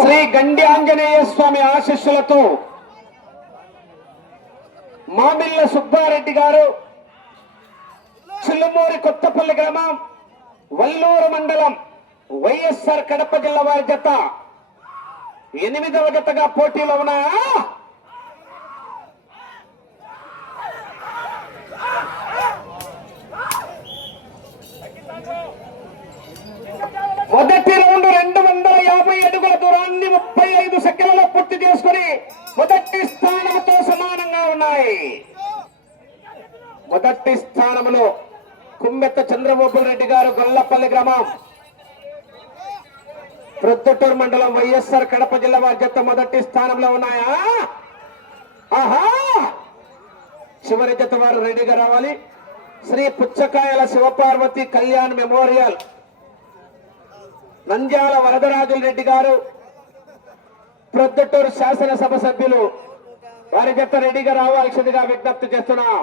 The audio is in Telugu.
శ్రీ గండి ఆంజనేయ స్వామి ఆశీస్సులతో మామిళ్ళ సుబ్బారెడ్డి గారు, చిల్లుమూరి కొత్తపల్లి గ్రామం, వల్లూరు మండలం, వైఎస్ఆర్ కడప జిల్లా వారి జత 8వ జతగా పోటీలో ఉన్నాయా? మొదటి రౌండ్ 250 అడుగుల దూరాన్ని 35 సెకండ్లలో పూర్తి చేసుకుని మొదటి స్థానంతో సమానంగా ఉన్నాయి. మొదటి స్థానంలో కుమ్మెత్త చంద్రబాబు రెడ్డి గారు, గొల్లపల్లి గ్రామం, ప్రొద్దుటూరు మండలం, వైఎస్ఆర్ కడప జిల్లా వారి జత మొదటి స్థానంలో ఉన్నాయా? ఆహా, చివరి జత వారు రెడీగా రావాలి. శ్రీ పుచ్చకాయల శివపార్వతి కళ్యాణ్ మెమోరియల్, నంద్యాల వరదరాజుల రెడ్డి గారు, ప్రొద్దుటూరు శాసనసభ సభ్యులు వారి జత రెడీగా రావాల్సిందిగా విజ్ఞప్తి చేస్తున్నాం.